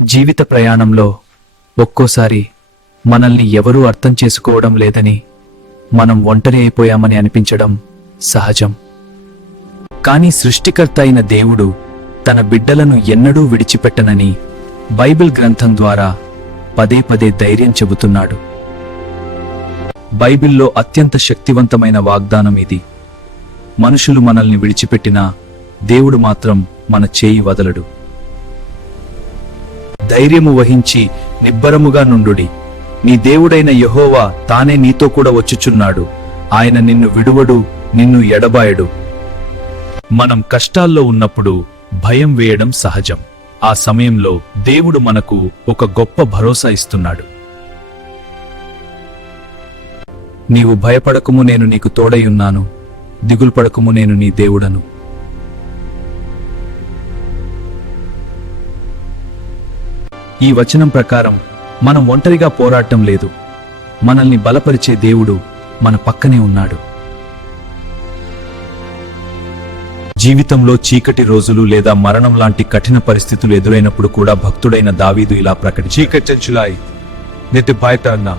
జీవిత ప్రయాణంలో ఒక్కోసారి మనల్ని ఎవరూ అర్థం చేసుకోవడం లేదని, మనం ఒంటరి అయిపోయామని అనిపించడం సహజం. కానీ సృష్టికర్త అయిన దేవుడు తన బిడ్డలను ఎన్నడూ విడిచిపెట్టనని బైబిల్ గ్రంథం ద్వారా పదే పదే ధైర్యం చెబుతున్నాడు. బైబిల్లో అత్యంత శక్తివంతమైన వాగ్దానం ఇది. మనుషులు మనల్ని విడిచిపెట్టినా దేవుడు మాత్రం మన చేయి వదలడు. ధైర్యము వహించి నిబ్బరముగా నుండుడి. నీ దేవుడైన యెహోవా తానే నీతో కూడా వచ్చుచున్నాడు. ఆయన నిన్ను విడువడు, నిన్ను ఎడబాయడు. మనం కష్టాల్లో ఉన్నప్పుడు భయం వేయడం సహజం. ఆ సమయంలో దేవుడు మనకు ఒక గొప్ప భరోసా ఇస్తున్నాడు. నీవు భయపడకుము, నేను నీకు తోడై ఉన్నాను. దిగులు పడకుము, నేను నీ దేవుడను. ఈ వచనం ప్రకారం మనం ఒంటరిగా పోరాటం లేదు. మనల్ని బలపరిచే దేవుడు మన పక్కనే ఉన్నాడు. జీవితంలో చీకటి రోజులు లేదా మరణం లాంటి కఠిన పరిస్థితులు ఎదురైనప్పుడు కూడా భక్తుడైన దావీదు ఇలా చీకటించులాయి నెట్టి భయపడనా,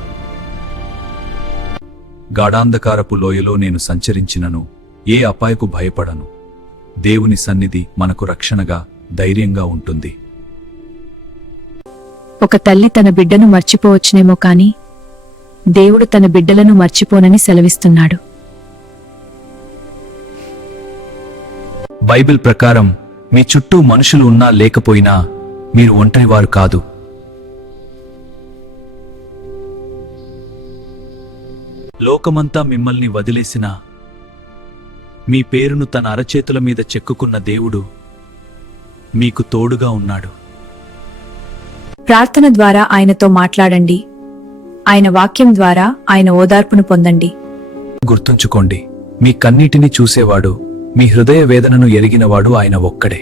గాఢాంధకారపు లోయలో నేను సంచరించినను ఏ అపాయకు భయపడను. దేవుని సన్నిధి మనకు రక్షణగా, ధైర్యంగా ఉంటుంది. ఒక తల్లి తన బిడ్డను మర్చిపోవచ్చునేమో కాని దేవుడు తన బిడ్డలను మర్చిపోనని సెలవిస్తున్నాడు. బైబిల్ ప్రకారం మీ చుట్టూ మనుషులు ఉన్నా లేకపోయినా మీరు ఒంటరివారు కాదు. లోకమంతా మిమ్మల్ని వదిలేసినా మీ పేరును తన అరచేతుల మీద చెక్కుకున్న దేవుడు మీకు తోడుగా ఉన్నాడు. ప్రార్థన ద్వారా ఆయనతో మాట్లాడండి. ఆయన వాక్యం ద్వారా ఆయన ఓదార్పును పొందండి. గుర్తుంచుకోండి, మీ కన్నీటిని చూసేవాడు, మీ హృదయ వేదనను ఎరిగినవాడు ఆయన ఒక్కడే.